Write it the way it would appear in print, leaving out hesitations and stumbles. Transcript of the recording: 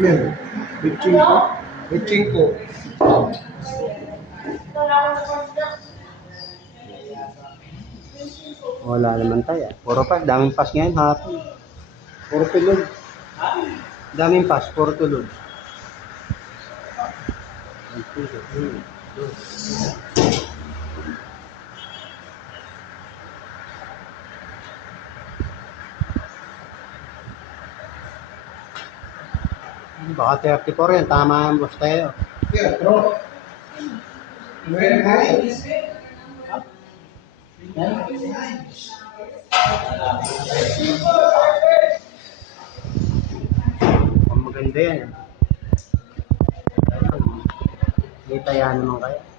Yan. Bitching ko. Bitching ko. Wala naman tayo. Puro pass. Daming pass ngayon hapon. Puro pilog. Daming pass. Puro tulog. Baka 34 yan. Tama ang boss tayo. Yeah, bro. When I Maganda yan. May taya naman kaya.